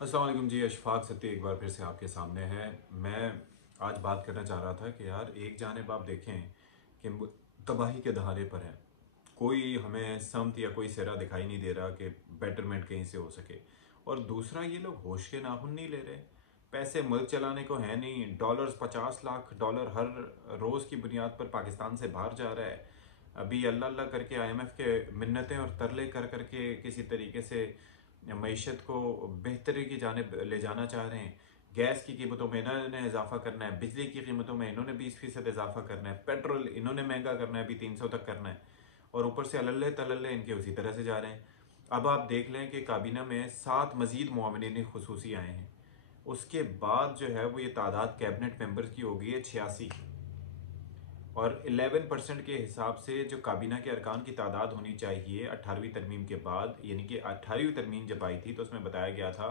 अस्सलाम वालेकुम जी। अशफाक सत्ती एक बार फिर से आपके सामने है। मैं आज बात करना चाह रहा था कि यार एक जानिब आप देखें कि तबाही के दहाने पर है, कोई हमें समत या कोई सिरा दिखाई नहीं दे रहा कि बेटरमेंट कहीं से हो सके। और दूसरा, ये लोग होश के नाखून नहीं ले रहे। पैसे मुल्क चलाने को है नहीं। डॉलर्स, 50 लाख डॉलर हर रोज़ की बुनियाद पर पाकिस्तान से बाहर जा रहा है। अभी अल्लाह अल्लाह करके IMF के मिन्नतें और तरले कर करके किसी तरीके से मईशत को बेहतरी की जानिब ले जाना चाह रहे हैं। गैस की कीमतों में इन्होंने इजाफा करना है, बिजली की कीमतों में इन्होंने 20% इजाफा करना है, पेट्रोल इन्होंने महंगा करना है, अभी 300 तक करना है। और ऊपर से अल्ले तल्ले इनके उसी तरह से जा रहे हैं। अब आप देख लें कि काबीना में 7 मजीद मुआविनीन खुसूसी आए हैं। उसके बाद जो है वो ये तादाद कैबिनेट मेंबर्स की हो गई है 86 की। और 11% के हिसाब से जो काबीना के अरकान की तादाद होनी चाहिए 18वीं तरमीम के बाद, यानी कि 18वीं तरमीम जब आई थी तो उसमें बताया गया था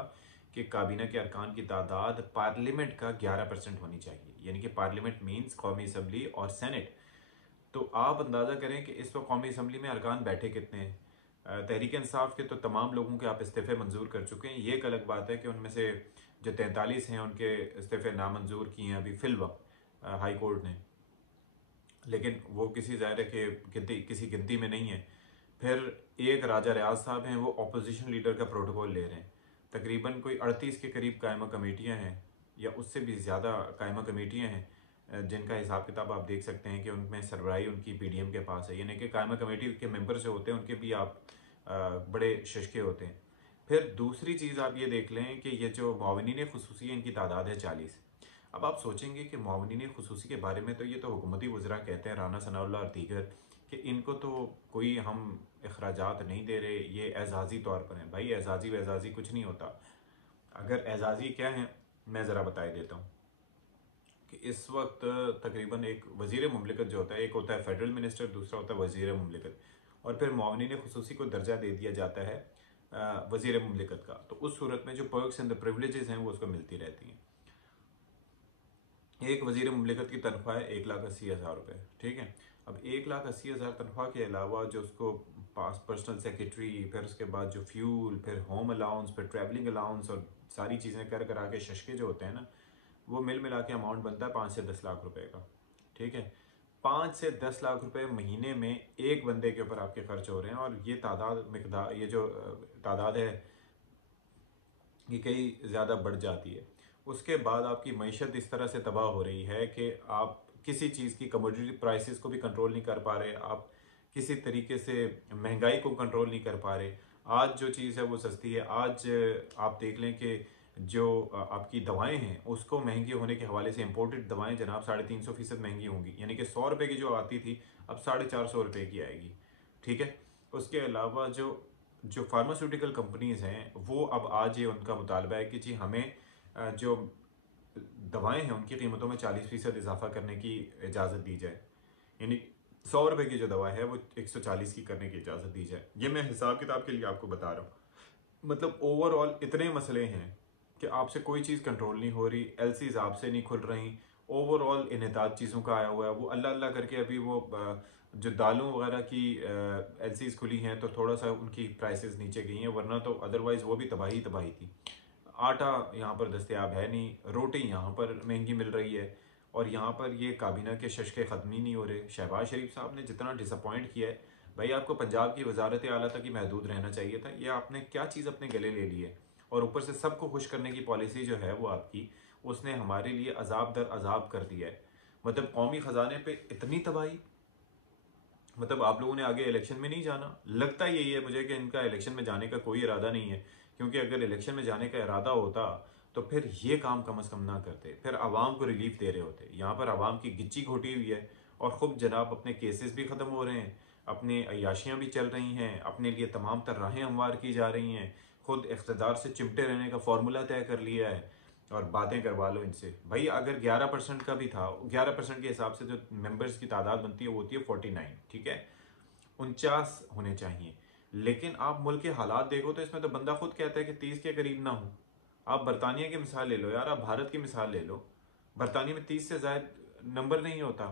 कि काबीना के अरकान की तादाद पार्लियामेंट का 11% होनी चाहिए, यानी कि पार्लियामेंट मीन्स कौमी असम्बली और सेनेट। तो आप अंदाज़ा करें कि इस वक्त कौमी असम्बली में अरकान बैठे कितने हैं। तहरीक इंसाफ के तो तमाम लोगों के आप इस्तीफ़े मंजूर कर चुके हैं। ये एक अलग बात है कि उनमें से जो 43 हैं उनके इस्तीफ़े नामंजूर किए हैं अभी फिल वक्त हाई कोर्ट ने, लेकिन वो किसी ज़ाहिर है कि किसी गिनती में नहीं है। फिर एक राजा रियाज साहब हैं, वो अपोजिशन लीडर का प्रोटोकॉल ले रहे हैं। तकरीबन कोई 38 के करीब कायमा कमेटियां हैं या उससे भी ज़्यादा कायमा कमेटियां हैं, जिनका हिसाब किताब आप देख सकते हैं कि उनमें सरबराही उनकी PDM के पास है। यानी कि कायमा कमेटी के मेंबर जो होते हैं उनके भी आप बड़े शशके होते हैं। फिर दूसरी चीज़ आप ये देख लें कि ये जो मुआविनीन खुसूसी हैं इनकी तादाद है 40। अब आप सोचेंगे कि मुआविनीन खुसूसी के बारे में तो ये तो हुकूमती वज़रा कहते हैं, राना सनाउल्लाह और दीगर, कि इनको तो कोई हम अखराजात नहीं दे रहे, ये एजाज़ी तौर पर हैं। भाई एजाज़ी वैजाज़ी कुछ नहीं होता। अगर एजाज़ी क्या है मैं ज़रा बताए देता हूँ कि इस वक्त तकरीबन एक वज़ीर मुमलिकत जो होता है, एक होता है फेडरल मिनिस्टर, दूसरा होता है वज़ीर मुमलिकत, और फिर मुआविनीन खुसूसी को दर्जा दे दिया जाता है वज़ीर मुमलिकत का। तो उस सूरत में जो पर्क्स एंड द प्रिविलेजेस हैं वो उसको मिलती रहती हैं। एक वजीर मुमलिकत की तनख्वाह है 1,80,000 रुपये, ठीक है। अब 1,80,000 तनख्वाह के अलावा जो उसको पास पर्सनल सेक्रेटरी, फिर उसके बाद जो फ्यूल, फिर होम अलाउंस, फिर ट्रैवलिंग अलाउंस और सारी चीज़ें कर करा के शशके जो होते हैं ना, वो मिल मिला के अमाउंट बनता है 5 से 10 लाख रुपए का, ठीक है। 5 से 10 लाख रुपए महीने में एक बंदे के ऊपर आपके खर्च हो रहे हैं। और ये तादाद मिकदार, ये जो तादाद है ये कई ज़्यादा बढ़ जाती है। उसके बाद आपकी मईशत इस तरह से तबाह हो रही है कि आप किसी चीज़ की कमोडिटी प्राइसेस को भी कंट्रोल नहीं कर पा रहे, आप किसी तरीके से महंगाई को कंट्रोल नहीं कर पा रहे। आज जो चीज़ है वो सस्ती है। आज आप देख लें कि जो आपकी दवाएं हैं उसको महंगी होने के हवाले से इम्पोर्टेड दवाएं जनाब 350% महंगी होंगी, यानी कि 100 रुपये की जो आती थी अब 450 रुपये की आएगी, ठीक है। उसके अलावा जो जो फार्मास्यूटिकल कंपनीज हैं वो अब आज ये उनका मुतालबा है कि जी हमें जो दवाएं हैं उनकी कीमतों में 40% इजाफा करने की इजाज़त दी जाए, यानी 100 रुपये की जो दवा है वो 140 की करने की इजाज़त दी जाए। ये मैं हिसाब किताब के लिए आपको बता रहा हूँ। मतलब ओवरऑल इतने मसले हैं कि आपसे कोई चीज़ कंट्रोल नहीं हो रही, LCs आपसे नहीं खुल रही। ओवरऑल इनहताज चीज़ों का आया हुआ है। वो अल्लाह अल्लाह करके अभी वो जो दालों वगैरह की LCs खुली हैं तो थोड़ा सा उनकी प्राइसेस नीचे गई हैं, वरना तो अदरवाइज़ वो भी तबाही तबाही थी। आटा यहाँ पर दस्तयाब है नहीं, रोटी यहाँ पर महंगी मिल रही है, और यहाँ पर ये काबीना के शशके ख़त्म ही नहीं हो रहे। शहबाज शरीफ साहब ने जितना डिसअपॉइंट किया है, भाई आपको पंजाब की वजारत आला तक ही महदूद रहना चाहिए था। ये आपने क्या चीज़ अपने गले ले ली है। और ऊपर से सबको खुश करने की पॉलिसी जो है वो आपकी, उसने हमारे लिए अजाब दर अजाब कर दिया है। मतलब कौमी ख़जाने पे इतनी तबाही। मतलब आप लोगों ने आगे इलेक्शन में नहीं जाना, लगता यही है मुझे कि इनका इलेक्शन में जाने का कोई इरादा नहीं है। क्योंकि अगर इलेक्शन में जाने का इरादा होता तो फिर ये काम कम अज़ कम ना करते, फिर आवाम को रिलीफ दे रहे होते। यहाँ पर आवाम की गिच्ची घोटी हुई है और खूब जनाब अपने केसेस भी ख़त्म हो रहे हैं, अपने अयाशियाँ भी चल रही हैं, अपने लिए तमाम तर राहें हमवार की जा रही हैं, खुद इक़्तिदार से चिमटे रहने का फार्मूला तय कर लिया है और बातें करवा लो इनसे। भाई अगर 11% का भी था, 11% के हिसाब से जो मेंबर्स की तादाद बनती है वो होती है 49, ठीक है। 49 होने चाहिए। लेकिन आप मुल्क के हालात देखो तो इसमें तो बंदा खुद कहता है कि 30 के करीब ना हो। आप बरतानिया की मिसाल ले लो यार, आप भारत की मिसाल ले लो। बरतानिया में 30 से ज्यादा नंबर नहीं होता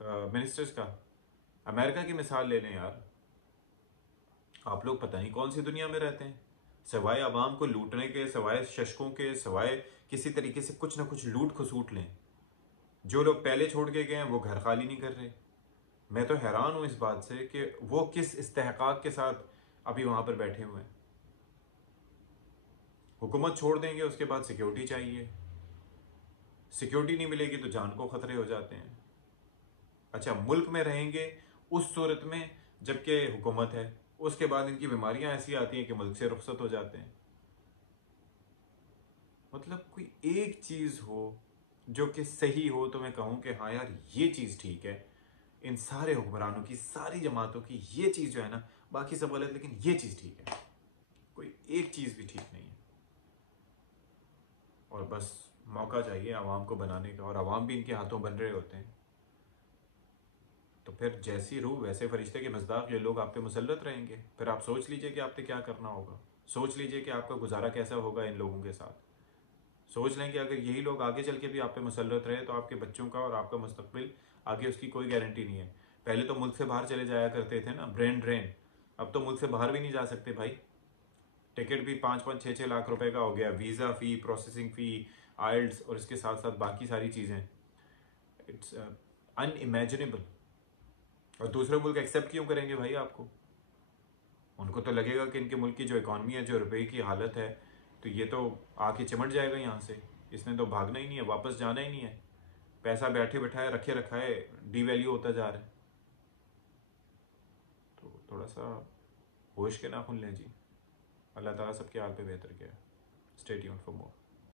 मिनिस्टर्स का। अमेरिका की मिसाल ले लें यार, आप लोग पता नहीं कौन सी दुनिया में रहते हैं। सवाए आवाम को लूटने के, सवाए शशकों के, सवाए किसी तरीके से कुछ ना कुछ लूट खसूट लें। जो लोग पहले छोड़ के गए हैं वो घर खाली नहीं कर रहे। मैं तो हैरान हूं इस बात से कि वो किस इस्तेहकाक के साथ अभी वहां पर बैठे हुए हैं। हुकूमत छोड़ देंगे, उसके बाद सिक्योरिटी चाहिए, सिक्योरिटी नहीं मिलेगी तो जान को खतरे हो जाते हैं। अच्छा, मुल्क में रहेंगे उस सूरत में जबकि हुकूमत है, उसके बाद इनकी बीमारियां ऐसी आती हैं कि मुल्क से रुखसत हो जाते हैं। मतलब कोई एक चीज हो जो कि सही हो तो मैं कहूं कि हाँ यार ये चीज ठीक है, इन सारे हुक्मरानों की, सारी जमातों की ये चीज जो है ना, बाकी सब गलत लेकिन ये चीज ठीक है। कोई एक चीज भी ठीक नहीं है। और बस मौका चाहिए आवाम को बनाने का, और आवाम भी इनके हाथों बन रहे होते हैं। तो फिर जैसी रूह वैसे फरिश्ते के मजदाक ये लोग आप पे मुसल्लत रहेंगे। फिर आप सोच लीजिए कि आपने क्या करना होगा, सोच लीजिए कि आपका गुजारा कैसा होगा इन लोगों के साथ। सोच लें कि अगर यही लोग आगे चल के भी आप पे मुसल्लत रहे तो आपके बच्चों का और आपका मुस्तकबिल आगे, उसकी कोई गारंटी नहीं है। पहले तो मुल्क से बाहर चले जाया करते थे ना, ब्रेन ड्रेन। अब तो मुल्क से बाहर भी नहीं जा सकते भाई। टिकट भी 5-5, 6-6 लाख रुपए का हो गया, वीज़ा फ़ी, प्रोसेसिंग फ़ी, आइल्स, और इसके साथ साथ बाकी सारी चीज़ें। It's unimaginable. और दूसरे मुल्क एक्सेप्ट क्यों करेंगे भाई आपको? उनको तो लगेगा कि इनके मुल्क की जो इकॉनमी है, जो रुपए की हालत है, तो ये तो आके चिमट जाएगा यहाँ से, इसने तो भागना ही नहीं है, वापस जाना ही नहीं है। पैसा बैठे बैठाए रखे रखा है, डीवैल्यू होता जा रहा है। तो थोड़ा सा होश के नाखुन लें जी। अल्लाह ताला सबके हाल पे बेहतर किया है। Stay tuned for more.